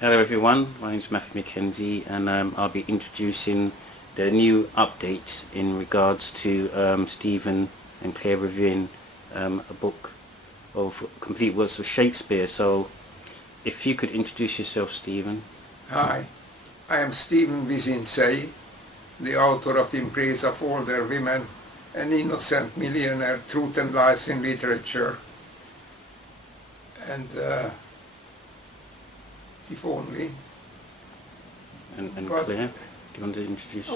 Hello everyone, my name is Matthew Mackenzie and I'll be introducing the new update in regards to Stephen and Claire reviewing a book of complete works of Shakespeare. So if you could introduce yourself, Stephen. Hi, I am Stephen Vizinczey, the author of In Praise of Older Women, An Innocent Millionaire, Truth and Lies in Literature. And if only. And Claire, do you want to introduce?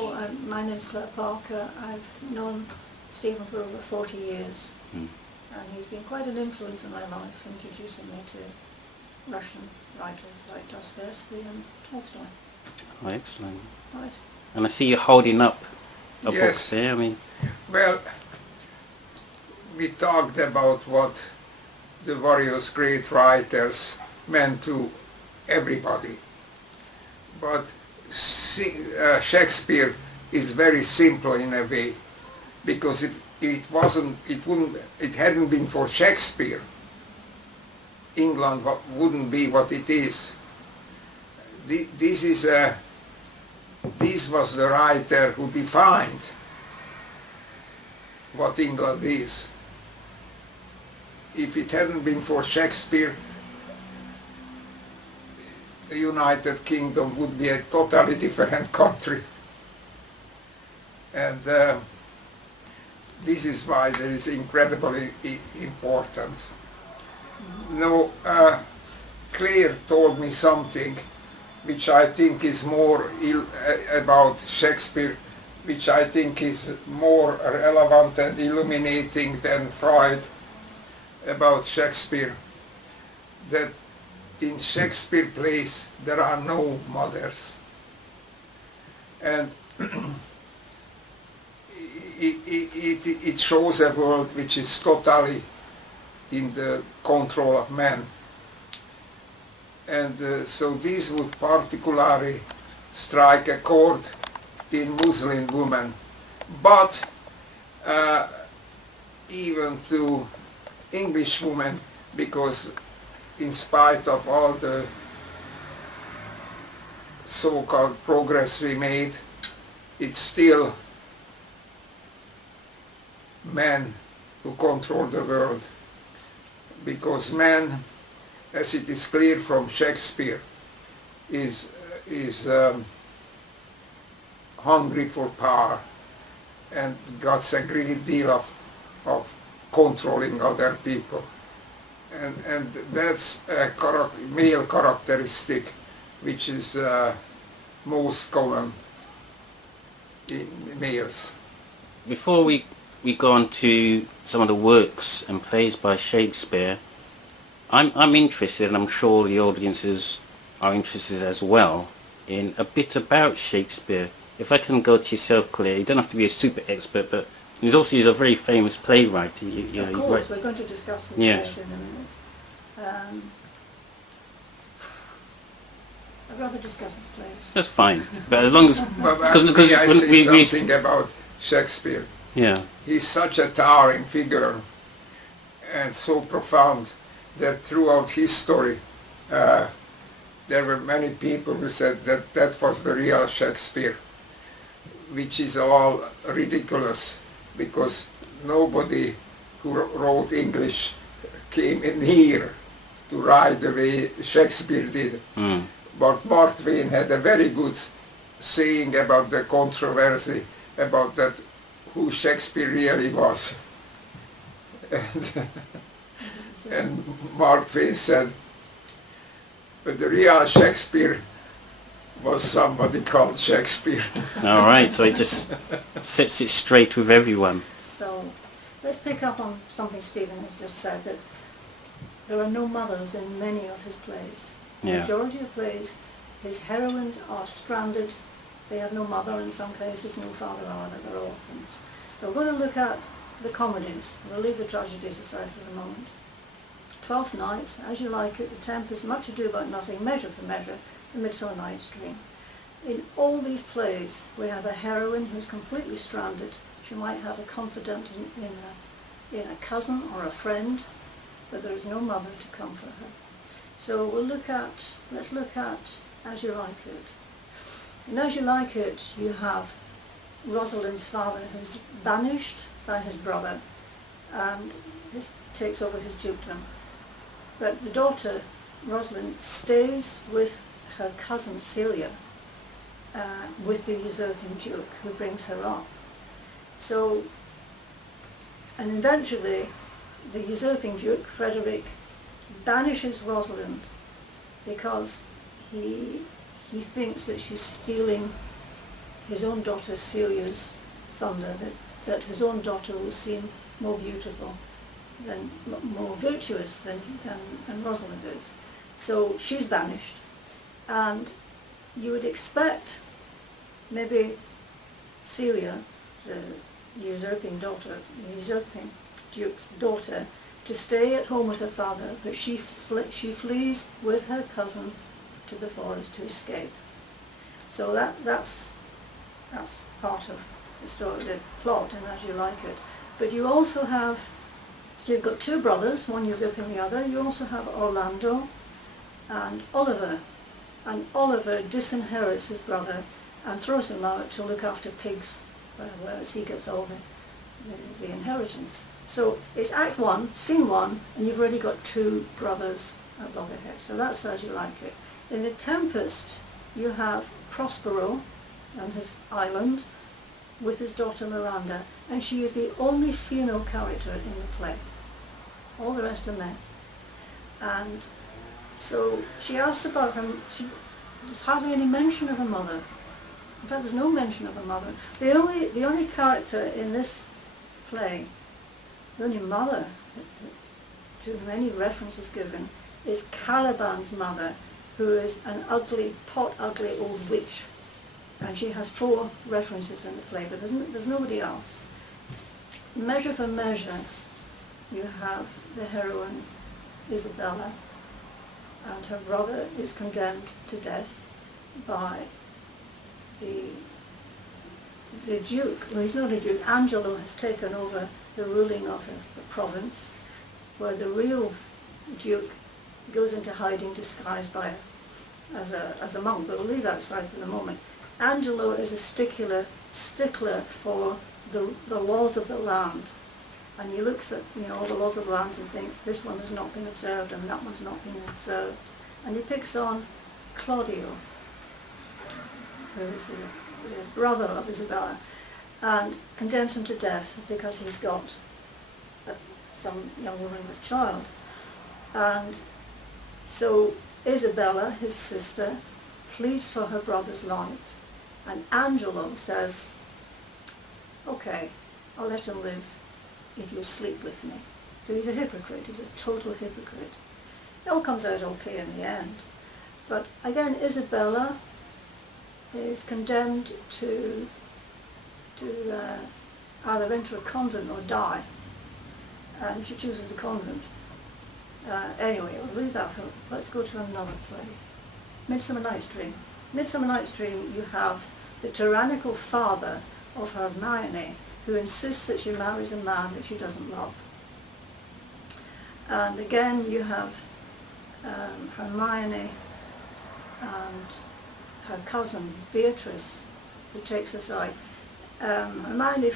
My name's Claire Parker. I've known Stephen for over 40 years. And he's been quite an influence in my life, introducing me to Russian writers like Dostoevsky and Tolstoy. Oh, excellent. Right. And I see you holding up a book there. Well, we talked about what the various great writers meant to everybody. But Shakespeare is very simple in a way, because if it hadn't been for Shakespeare, England wouldn't be what it is. This was the writer who defined what England is. If it hadn't been for Shakespeare, the United Kingdom would be a totally different country. And this is why there is incredibly importance. Now, Claire told me something which I think is more about Shakespeare, which I think is more relevant and illuminating than Freud about Shakespeare, that in Shakespeare plays there are no mothers. And it shows a world which is totally in the control of men. And so this would particularly strike a chord in Muslim women. But even to English women, because in spite of all the so-called progress we made, it's still men who control the world. Because man, as it is clear from Shakespeare, is hungry for power and got a great deal of controlling other people. And that's a male characteristic which is most common in males. Before we go on to some of the works and plays by Shakespeare, I'm interested, and I'm sure the audiences are interested as well, in a bit about Shakespeare. If I can go to yourself, Claire, you don't have to be a super expert, but he's a very famous playwright. Of course, we're going to discuss his plays in a minute. I'd rather discuss his plays. That's fine, but as long as may I say something about Shakespeare? Yeah, he's such a towering figure and so profound that throughout history there were many people who said that that was the real Shakespeare, which is all ridiculous, because nobody who wrote English came in here to write the way Shakespeare did. But Mark Twain had a very good saying about the controversy about that, who Shakespeare really was. And Mark Twain said, but the real Shakespeare was somebody called Shakespeare. All right, so it just sets it straight with everyone. So let's pick up on something Stephen has just said, that there are no mothers in many of his plays. The majority of plays, his heroines are stranded. They have no mother in some cases, no father either, they're orphans. So we're going to look at the comedies. We'll leave the tragedies aside for the moment. Twelfth Night, As You Like It, The Tempest, Much Ado About Nothing, Measure for Measure, The Midsummer Night's Dream. In all these plays, we have a heroine who's completely stranded. She might have a confidant in a cousin or a friend, but there is no mother to comfort her. So let's look at As You Like It. In As You Like It, you have Rosalind's father, who's banished by his brother and takes over his dukedom. But the daughter, Rosalind, stays with her cousin Celia, with the usurping duke who brings her up. So, and eventually the usurping duke, Frederick, banishes Rosalind because he thinks that she's stealing his own daughter Celia's thunder, that his own daughter will seem more beautiful, more virtuous than Rosalind is. So she's banished, and you would expect maybe Celia, the usurping duke's daughter, to stay at home with her father, but she flees with her cousin to the forest to escape. So that's part of the story, the plot, and As You Like It. But you also have, so you've got two brothers, one usurping the other. You also have Orlando and Oliver. And Oliver disinherits his brother and throws him out to look after pigs, whereas he gets all the inheritance. So it's Act 1, Scene 1, and you've already got two brothers at loggerheads. So that's As You Like It. In The Tempest, you have Prospero and his island with his daughter Miranda, and she is the only female character in the play. All the rest are men. And so she asks about her, there's hardly any mention of her mother. In fact, there's no mention of her mother. The only character in this play, the only mother to whom any reference is given, is Caliban's mother, who is an ugly, pot-ugly old witch. And she has 4 references in the play, but there's nobody else. Measure for Measure, you have the heroine, Isabella, and her brother is condemned to death by the duke. Well, he's not a duke. Angelo has taken over the ruling of the province, where the real duke goes into hiding disguised as a monk, but we'll leave that aside for the moment. Angelo is a stickler for the laws of the land, and he looks at all the laws of the land and thinks this one has not been observed and that one's not been observed, and he picks on Claudio, who is the brother of Isabella, and condemns him to death because he's got some young woman with child. And so Isabella, his sister, pleads for her brother's life, and Angelo says, okay, I'll let him live if you'll sleep with me. So he's a hypocrite, he's a total hypocrite. It all comes out okay in the end. But again, Isabella is condemned to either enter a convent or die, and she chooses the convent. Anyway, we'll leave that for, let's go to another play. Midsummer Night's Dream. Midsummer Night's Dream, you have the tyrannical father of Hermione, who insists that she marries a man that she doesn't love. And again, you have Hermione and her cousin Beatrice, who takes her side. Hermione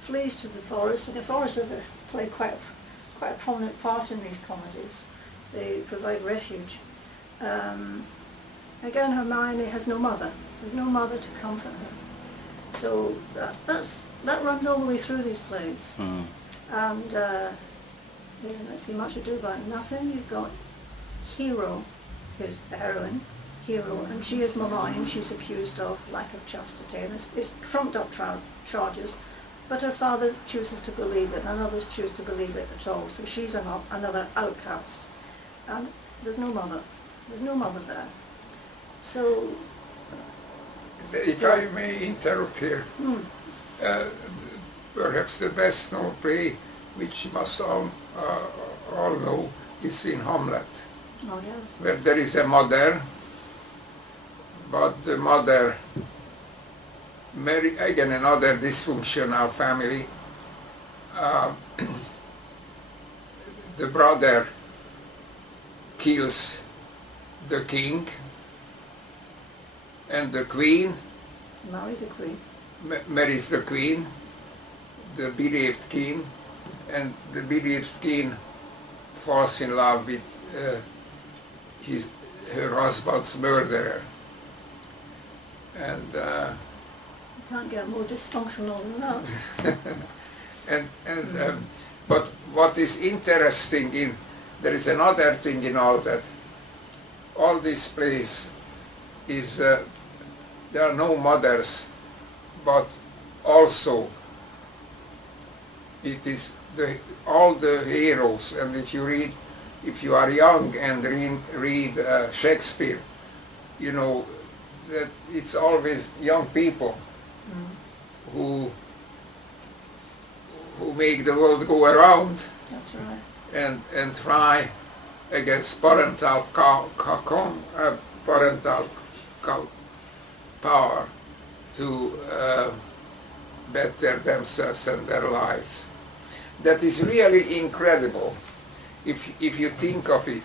flees to the forest, and the forest play quite a prominent part in these comedies. They provide refuge. Again, Hermione has no mother. There's no mother to comfort her. So that runs all the way through these plays. Mm. And let's see, Much Ado About Nothing. You've got Hero, who's the heroine, Hero, and she is maligned. She's accused of lack of chastity, and it's trumped up charges. But her father chooses to believe it, and others choose to believe it at all. So she's another outcast. And there's no mother. There's no mother there. So... If I may interrupt here, perhaps the best known play, which you must all know, is in Hamlet. Oh, yes. Where there is a mother, but the mother married again another dysfunctional family. The brother kills the king and the queen, Marries a queen. marries the queen, the bereaved king, and the bereaved king falls in love with her husband's murderer. And You can't get more dysfunctional than that. but what is interesting there is another thing in all that. All this plays is there are no mothers, but also it is all the heroes. And if you are young and read Shakespeare, you know that it's always young people who make the world go around. That's right. And try against parental power to better themselves and their lives. That is really incredible if you think of it,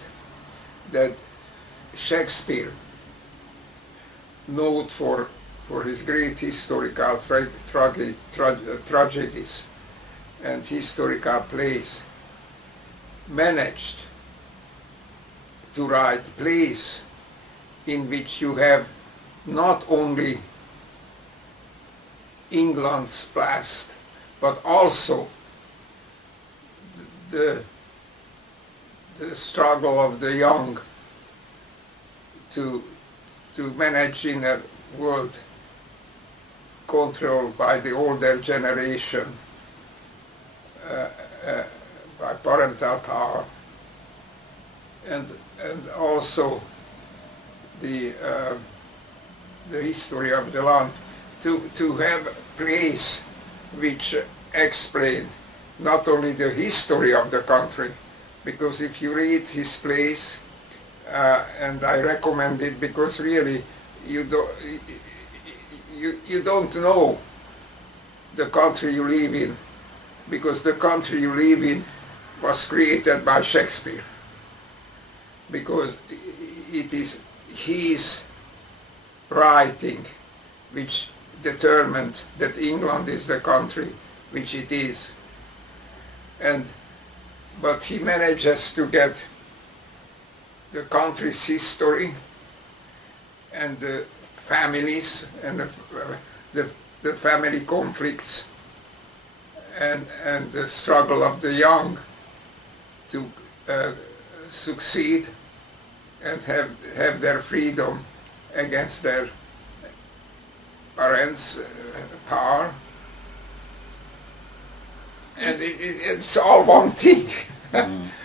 that Shakespeare, known for his great historical tragedies and historical plays, managed to write plays in which you have not only England's past, but also the struggle of the young to manage in a world controlled by the older generation, by parental power, and also the history of the land, to have plays which explain not only the history of the country, because if you read his plays, and I recommend it because really you don't know the country you live in, because the country you live in was created by Shakespeare, because it is his writing which determined that England is the country which it is. But he manages to get the country's history and the families and the family conflicts and the struggle of the young to succeed and have their freedom against their parents' power. And it's all one thing.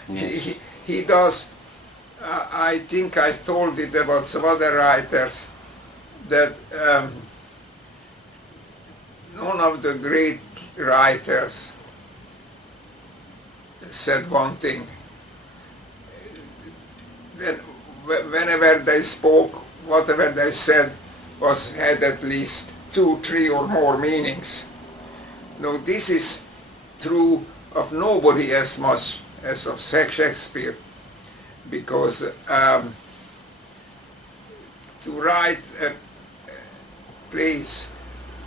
Yes. He does, I think I told it about some other writers, that none of the great writers said one thing. Whenever they spoke, whatever they said had at least 2, 3 or more meanings. No, this is true of nobody as much as of Shakespeare, because to write a place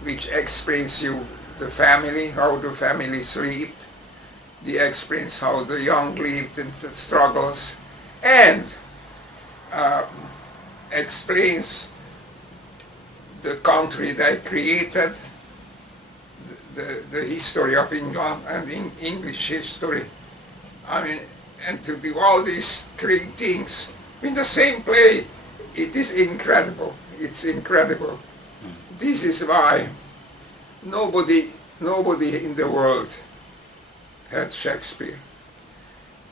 which explains you the family, how the families lived, explains how the young lived in the struggles, and explains the country they created, the history of England and English history. I mean, and to do all these 3 things in the same play, it is incredible. It's incredible. This is why nobody in the world had Shakespeare.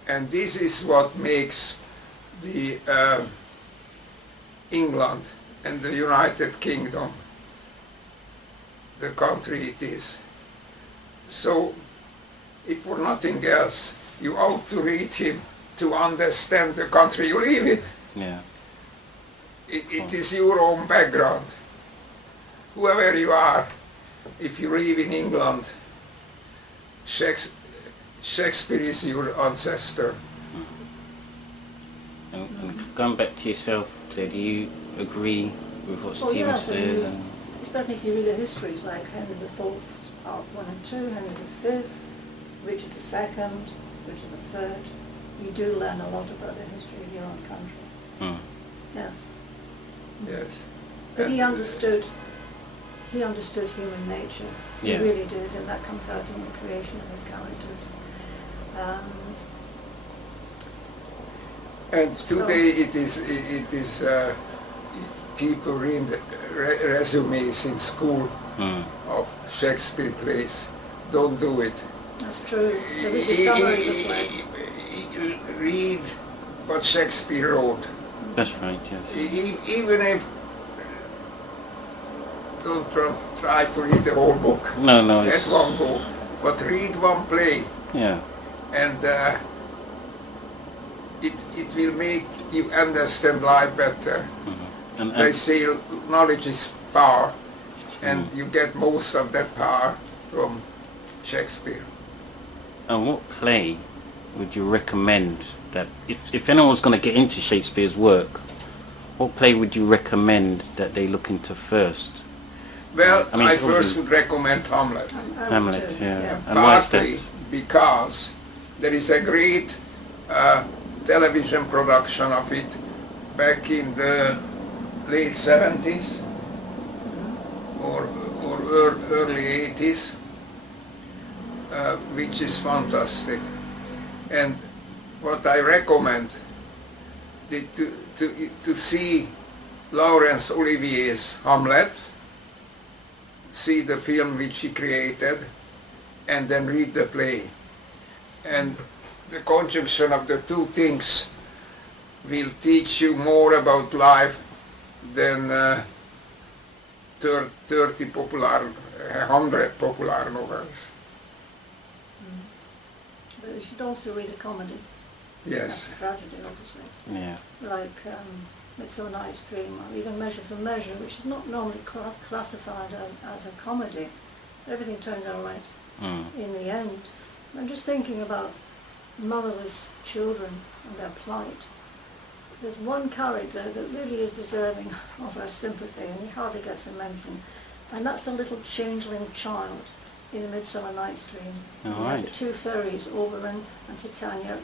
And this is what makes the England and the United Kingdom the country it is. So, if for nothing else, you ought to read him to understand the country you live in. Yeah. It is your own background. Whoever you are, if you live in England, Shakespeare is your ancestor. And going back to yourself, Claire, do you agree with what Stephen yes, says? And especially if you read the histories like Henry IV, Art 1 and 2, Henry V, Richard II, Richard III, you do learn a lot about the history of your own country. Yes. Yes. But he understood human nature. He Yeah. really did, and that comes out in the creation of his characters. And today it is people read resumes in school of Shakespeare plays. Don't do it. That's true. So read the summary of the play. Read what Shakespeare wrote. that's right, yes. Even if don't try to read the whole book. No, Let it's... one go. But read one play, Yeah. and it will make you understand life better. And, They say knowledge is power, and you get most of that power from Shakespeare. and what play would you recommend that, if anyone's going to get into Shakespeare's work, what play would you recommend that they look into first? Well, I mean, I it's first obviously- would recommend Hamlet. Hamlet, too, yeah. yes. And why is that? Partly because there is a great television production of it back in the late 70s or early 80s, which is fantastic. And what I recommend is to see Laurence Olivier's Hamlet, see the film which he created, and then read the play. And the conjunction of the two things will teach you more about life than 100 popular novels. But you should also read a comedy. Yes. That's a tragedy, obviously. Yeah. Like Midsummer Night's Dream, or even Measure for Measure, which is not normally classified as a comedy. Everything turns out right in the end. I'm just thinking about motherless children and their plight. There's one character that really is deserving of our sympathy, and he hardly gets a mention, and that's the little changeling child in A Midsummer Night's Dream. All You have right. the two fairies, Oberon and Titania,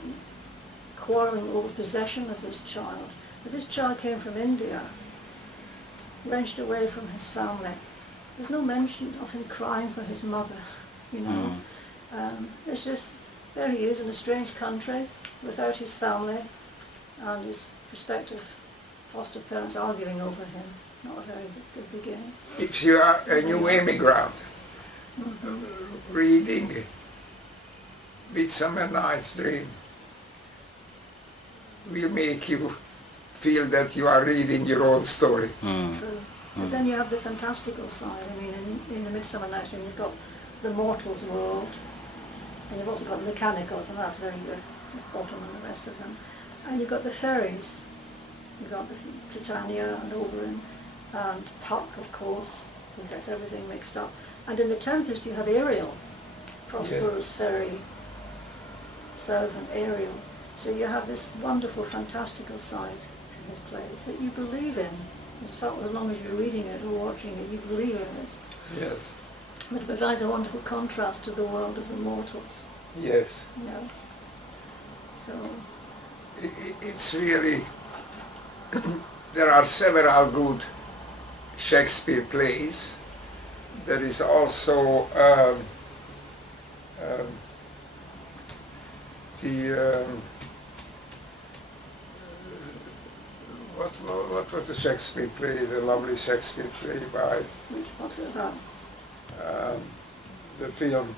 quarrelling over possession of this child. But this child came from India, wrenched away from his family. There's no mention of him crying for his mother, you know. It's just, there he is in a strange country, without his family, and his prospective foster parents arguing over him. Not a very good beginning. If you are a new immigrant, reading Midsummer Night's Dream will make you feel that you are reading your own story. True. But then you have the fantastical side. I mean, in the Midsummer Night's Dream, you've got the mortals world, and you've also got the mechanicals, and that's very good, with Bottom and the rest of them. And you've got the fairies. You've got the Titania and Oberon, and Puck, of course, who gets everything mixed up. And in The Tempest, you have Ariel, Prospero's fairy servant Ariel. So you have this wonderful, fantastical side to his plays that you believe in. As long as you're reading it or watching it, you believe in it. Yes. But it provides a wonderful contrast to the world of the mortals, Yes. you know. So, It's really, there are several good Shakespeare plays. There is also what was the Shakespeare play, the lovely Shakespeare play by what's it about? the film?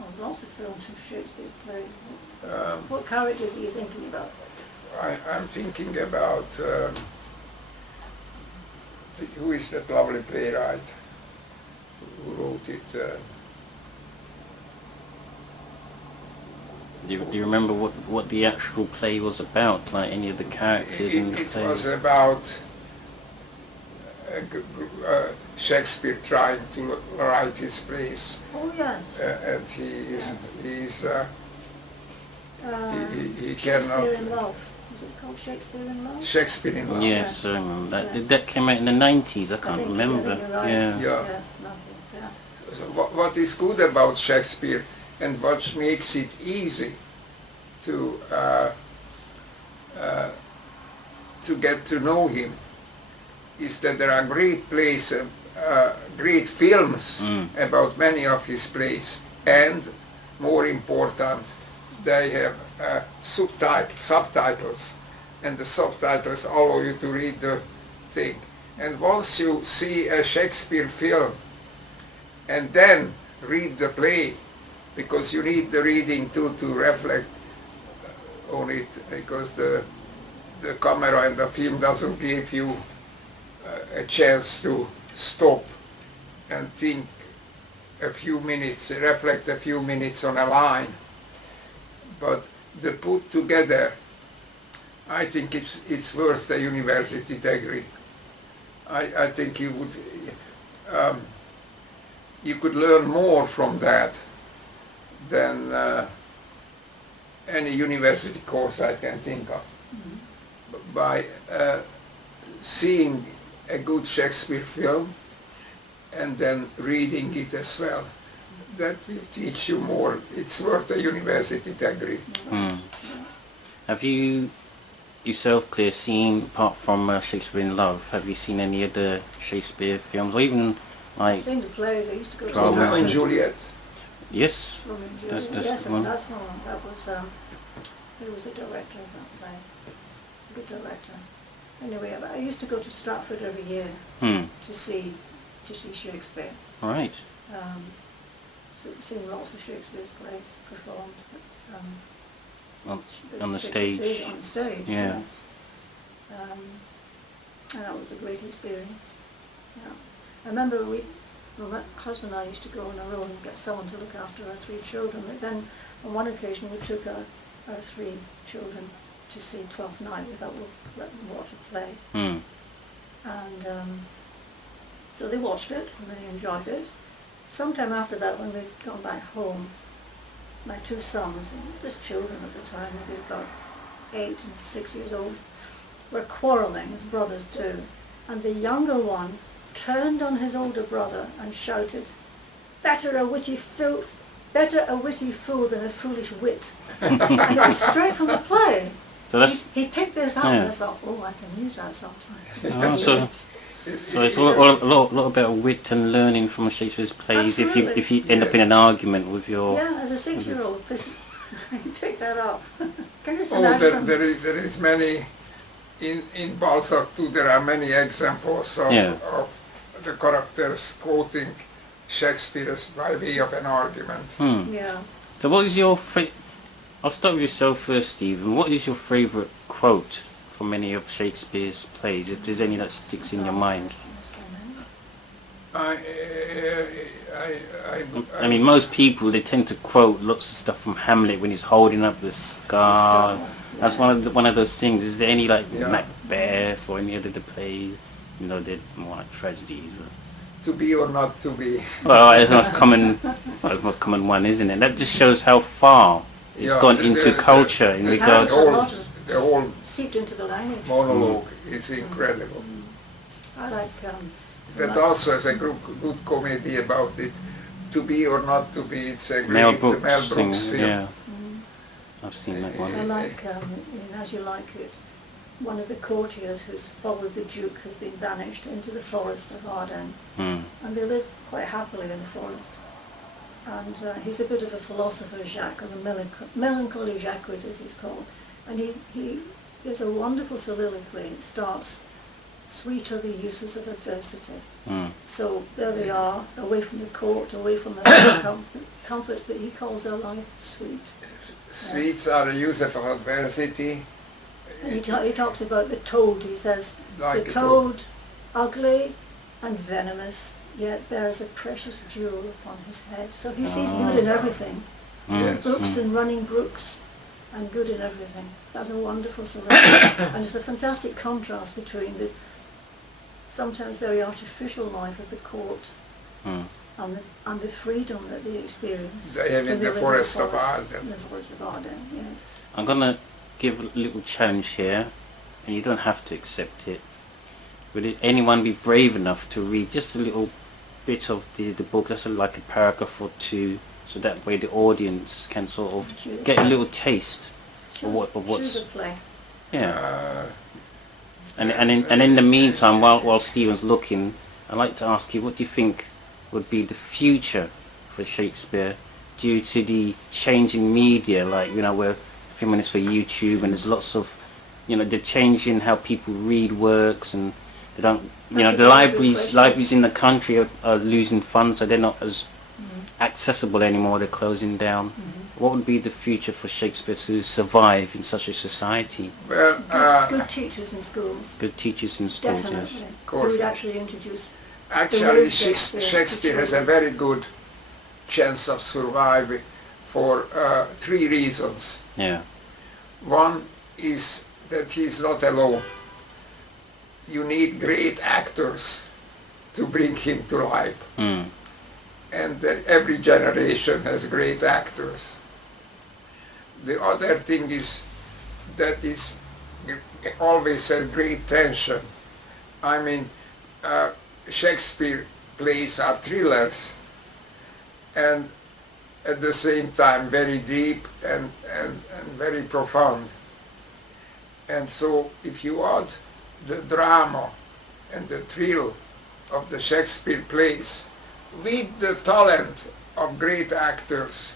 Oh, lots of films of Shakespeare's plays. What characters are you thinking about? I'm thinking about who is that lovely playwright who wrote it? Do you remember what the actual play was about? Like any of the characters in the It play? was about Shakespeare trying to write his plays, Oh yes. and he Yes. is he Shakespeare cannot. in Love. Was it called Shakespeare in Love? Shakespeare in Love. Yes, I remember that. Yes. That came out in the 90s. I can't remember. I think you're right. Yeah. Yeah. Yes, Matthew, yeah. So what is good about Shakespeare and what makes it easy to get to know him is that there are great plays, great films about many of his plays, and more important, they have subtitles, and the subtitles allow you to read the thing. And once you see a Shakespeare film and then read the play, because you need the reading too to reflect on it, because the camera and the film doesn't give you a chance to stop and think a few minutes, reflect a few minutes on a line. But the put together, I think it's worth a university degree. I think you would, you could learn more from that than any university course I can think of. By seeing a good Shakespeare film and then reading it as well. That will teach you more. It's worth a university degree. Have you yourself, Claire, seen, apart from Shakespeare in Love, have you seen any other Shakespeare films, or even like... I've seen the plays. I used to go to Romeo and Juliet. Yes. Romeo and That's Juliet. Yes, the one. that's one. That was, who was the director of that play? Good director. Anyway, I used to go to Stratford every year to see Shakespeare. Right. Seen lots of Shakespeare's plays performed. On the stage. On the stage, Yeah. yes. And that was a great experience. Yeah. I remember my husband and I used to go on our own and get someone to look after our 3 children. But then on one occasion we took our 3 children to see Twelfth Night without letting them watch a play. And so they watched it and they enjoyed it. Sometime after that, when we'd gone back home, my 2 sons, just children at the time, maybe about 8 and 6 years old, were quarrelling, as brothers do. And the younger one turned on his older brother and shouted, better a witty fool than a foolish wit." And it was straight from the play. So that's... He picked this up, and I thought, oh, I can use that sometime. So it's a lot about wit and learning from Shakespeare's plays. Absolutely. If you end up in an argument with your... Yeah, as a 6-year-old, pick that up. Can you there is many, in Balzac too, there are many examples of the characters quoting Shakespeare by way of an argument. Yeah. So what is your... I'll start with yourself first, Stephen. What is your favourite quote from any of Shakespeare's plays, if there's any that sticks in your mind? I mean, most people, they tend to quote lots of stuff from Hamlet when he's holding up the scar. That's one of those things. Is there any like Macbeth or any other the plays? You know, they're more like tragedies. To be or not to be. Well, it's the most common one, isn't it? That just shows how far it's gone into culture in regards. The whole seeped into the language. Monologue is incredible. I like. That also has a good comedy about it. To be or not to be. It's a great Mel Brooks film. Yeah, I've seen that one. I like in As You Like It. One of the courtiers who's followed the Duke has been banished into the forest of Ardennes, and they live quite happily in the forest. And he's a bit of a philosopher, Jacques, or the melancholy Jacques, as he's called. And he gives a wonderful soliloquy. It starts, "Sweet are the uses of adversity." So there they are, away from the court, away from the comforts, but he calls their life sweet. Sweets are the use of adversity. And he talks about the toad. He says, like the toad, ugly and venomous, yet bears a precious jewel upon his head. So he sees good in everything. Brooks and running brooks, and good in everything. That's a wonderful soliloquy. And it's a fantastic contrast between the sometimes very artificial life of the court and the freedom that they experience. They have in the forest of Ardennes. In the forest of Ardennes, yeah. I'm going to give a little challenge here, and you don't have to accept it. Would anyone be brave enough to read just a little bit of the book, just like a paragraph or two, so that way the audience can sort of get a little taste of what's... Choose a play. Yeah. And in the meantime, while Stephen's looking, I'd like to ask you, what do you think would be the future for Shakespeare due to the change in media? Like, you know, we're filming this for YouTube, and there's lots of, you know, the change in how people read works, and they don't, you know, the libraries in the country are losing funds, so they're not as accessible anymore. They're closing down. What would be the future for Shakespeare to survive in such a society? Well, good teachers in schools. Good teachers in schools, Definitely. yes. Of course. Who would actually introduce. Actually, Shakespeare has a very good chance of surviving for 3 reasons. Yeah. One is that he's not alone. You need great actors to bring him to life. Mm. And that every generation has great actors. The other thing is that is always a great tension. I mean, Shakespeare plays are thrillers, and at the same time very deep and very profound. And so if you add the drama and the thrill of the Shakespeare plays with the talent of great actors,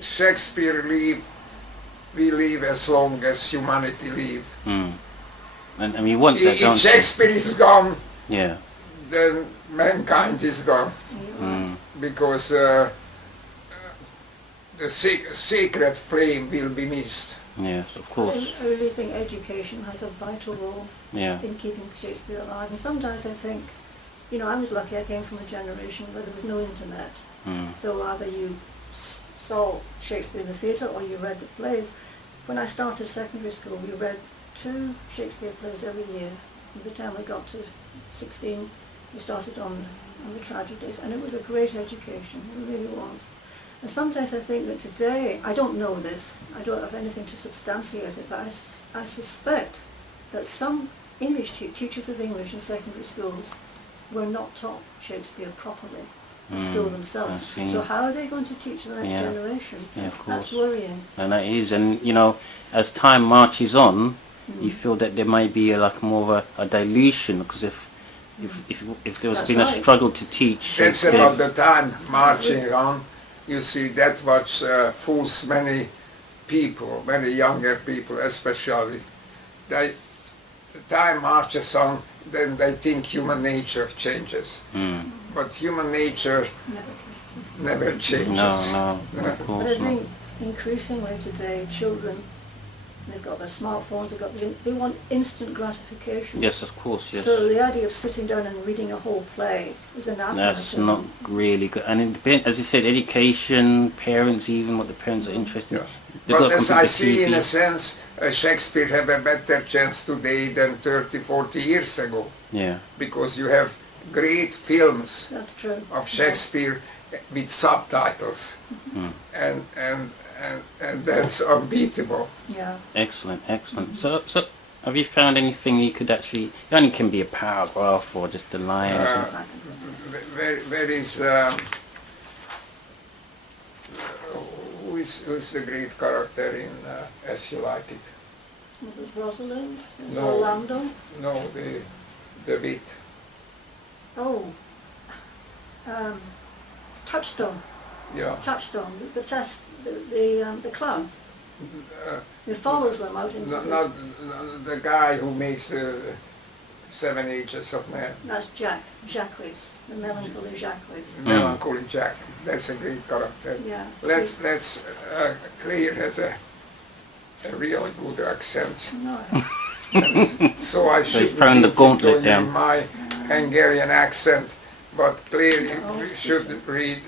Shakespeare we live as long as humanity live. Mm. And we want that, don't If Shakespeare is gone, yeah. then mankind is gone, because the sacred flame will be missed. Yes, of course. I really think education has a vital role Yeah. in keeping Shakespeare alive. And sometimes I think, you know, I was lucky I came from a generation where there was no internet. So either you saw Shakespeare in the theatre or you read the plays. When I started secondary school, we read 2 Shakespeare plays every year. By the time we got to 16, we started on the tragedies, and it was a great education, it really was. And sometimes I think that today, I don't know this, I don't have anything to substantiate it, but I suspect that some English teachers of English in secondary schools were not taught Shakespeare properly in school themselves. So how are they going to teach the next generation? Yeah, of course. That's worrying. And that is, and you know, as time marches on, you feel that there might be like more of a dilution, because if there's That's been a right. struggle to teach That's Shakespeare, about the time marching on. You see, that what fools many people, many younger people especially. The time marches on, then they think human nature changes. But human nature never changes. No, of But course I not. think increasingly today, children, they've got their smartphones, they want instant gratification. Yes, of course, yes. So the idea of sitting down and reading a whole play is anathema. That's to not them. really good. And it depends, as you said, education, parents, even what the parents are interested in. Yeah. They've But got as I computer see, in TV. a sense, Shakespeare have a better chance today than 30, 40 years ago, Yeah. because you have great films That's true. of Shakespeare with subtitles, and that's unbeatable. Yeah. Excellent, excellent. So have you found anything you could actually, it only can be a paragraph or just a line? Where is who's the great character in As You Like It? There's Rosalind, there's No. Orlando. No, the wit. Oh, Touchstone. Yeah. Touchstone, the clown. He follows them out into Not the guy who makes the 7 Ages of Man. That's Jacques, the melancholy Jacques. Melancholy Jack. That's a great character. Yeah. Let's Claire has a really good accent. No, So I should found the gauntlet down. my Hungarian accent, but clearly Oh, we should read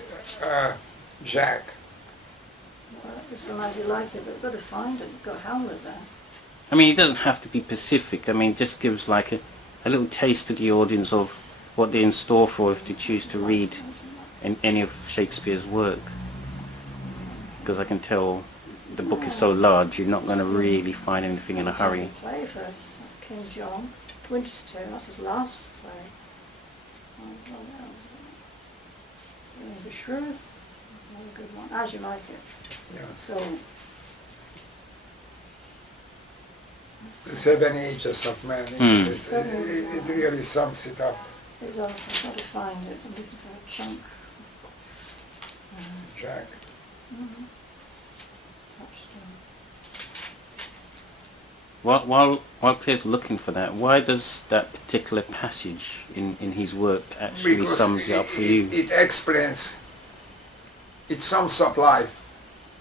Jack. well, this reminds you like it, but we've got to find it. We've got Hamlet there. I mean, it doesn't have to be Pacific. I mean, it just gives like a little taste to the audience of what they're in store for if they choose to read in any of Shakespeare's work. because I can tell the book is so large, you're not going to really find anything in a hurry. Play first. That's King John. Winter's Tale. That's his last play. Oh, well, that was The Shrew. Another good one. As You Like It. Yeah. So. The 7 Ages of Man. It really sums it up. It does. I've got to find it. I'm looking for a chunk. Jack. Mm-hmm. Touchstone. While Claire's looking for that, why does that particular passage in his work actually Because sums it up for you? It explains, it sums up life.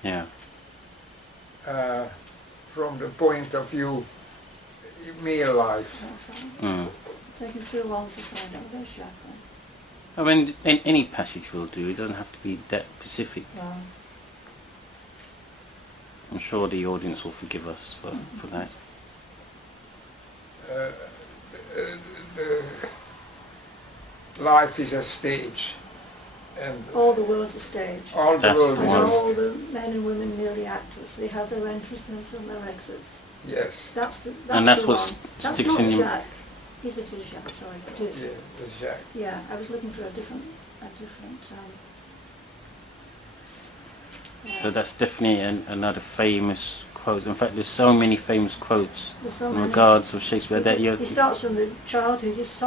Yeah. From the point of view, male life. Mm. It's taken too long to find out those chakras. I mean, any passage will do. It doesn't have to be that specific. No. I'm sure the audience will forgive us for that. The life is a stage, and All the world's a stage. all the That's world the is And one. a all the men and women merely actors. They have their entrances and their exits. yes. That's That's the what one. That's sticks not in your- Jack. It is Jack. Sorry, it is. Yeah, that's Jack. Yeah, I was looking for a different. So that's definitely another famous quote. In fact, there's so many famous quotes There's so in many. regards of Shakespeare that He starts from the child who just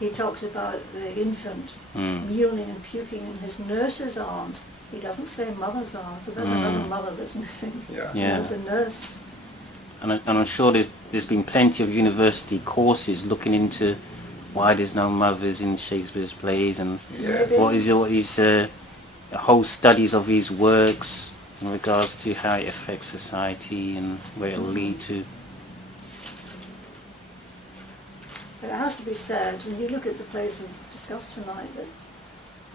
he talks about the infant mewling and puking in his nurse's arms. He doesn't say mother's arms, so there's another mother that's missing. Yeah. Yeah. There's a nurse. And I'm sure there's been plenty of university courses looking into why there's no mothers in Shakespeare's plays and Yeah. what is whole studies of his works in regards to how it affects society and where it'll lead to. But it has to be said, when you look at the plays we've discussed tonight, that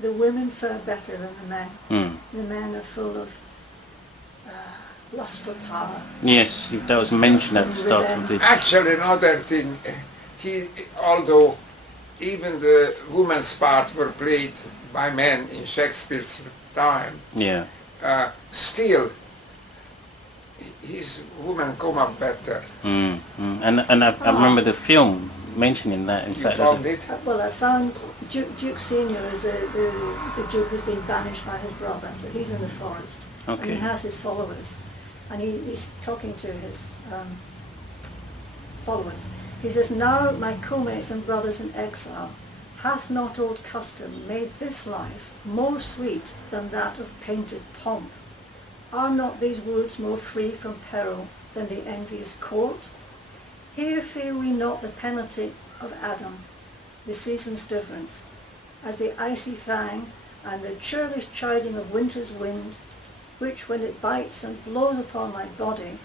the women fare better than the men. The men are full of lust for power. Yes, that was mentioned at the start of the... Actually, another thing, although even the women's part were played by men in Shakespeare's time, Yeah. still his women come up better. And I remember the film mentioning that. In You fact, found it? Well, I found Duke Senior is the Duke who's been banished by his brother, so he's in the forest. And Okay. he has his followers. And he's talking to his followers. He says, "Now my co-mates and brothers in exile, hath not old custom made this life more sweet than that of painted pomp? Are not these woods more free from peril than the envious court? Here feel we not the penalty of Adam, the season's difference, as the icy fang and the churlish chiding of winter's wind, which when it bites and blows upon my body,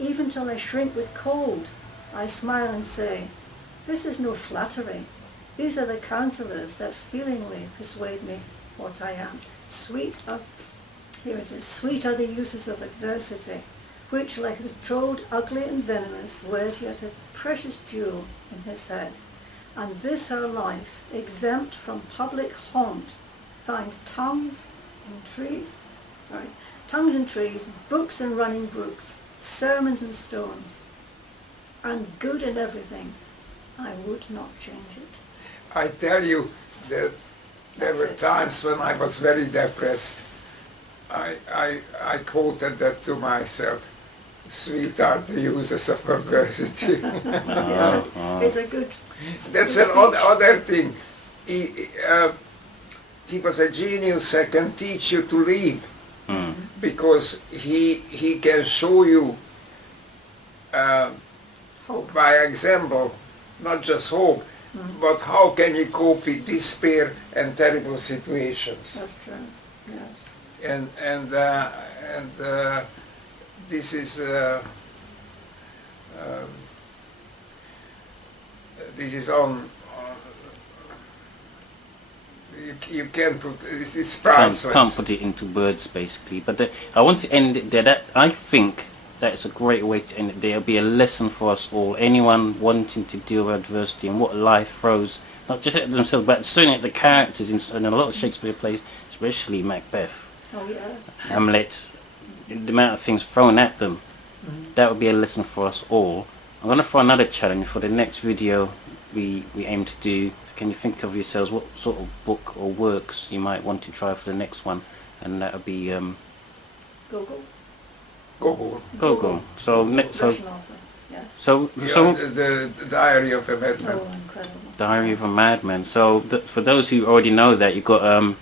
even till I shrink with cold, I smile and say, this is no flattery. These are the counsellors that feelingly persuade me what I am. Sweet are the uses of adversity, which like a toad ugly and venomous wears yet a precious jewel in his head. And this our life, exempt from public haunt, finds tongues in trees, books and running brooks, sermons and stones, and good in everything. I would not change it." I tell you that there were times when I was very depressed. I quoted that to myself. Sweet are the uses of adversity. It's a good... That's another thing. He was a genius that can teach you to live, because he can show you hope. by example, not just hope, but how can you cope with despair and terrible situations. That's true, yes. And this is on. You can't put it's priceless. Can't put it into words, basically. But I want to end it there. I think that's a great way to end it. There'll be a lesson for us all. Anyone wanting to deal with adversity and what life throws, not just at themselves, but certainly at the characters in a lot of Shakespeare plays, especially Macbeth. Oh yes. Hamlet, the amount of things thrown at them. That would be a lesson for us all. I'm going to throw another challenge for the next video we aim to do. Can you think of yourselves what sort of book or works you might want to try for the next one? And that would be Gogol. Gogol. So Russian author. Yes. so The Diary of a Madman. Oh, incredible. Diary of a Madman. So for those who already know that, you've got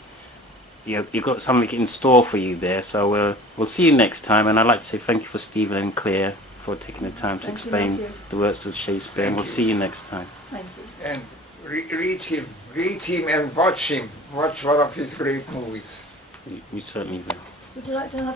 you've got something in store for you there. So we'll see you next time. And I'd like to say thank you for Stephen and Claire for taking the time to Thank you, explain Matthew. the works of Shakespeare. And Thank we'll you. see you next time. Thank you. And read him and watch him. Watch one of his great movies. We certainly will. Would you like to have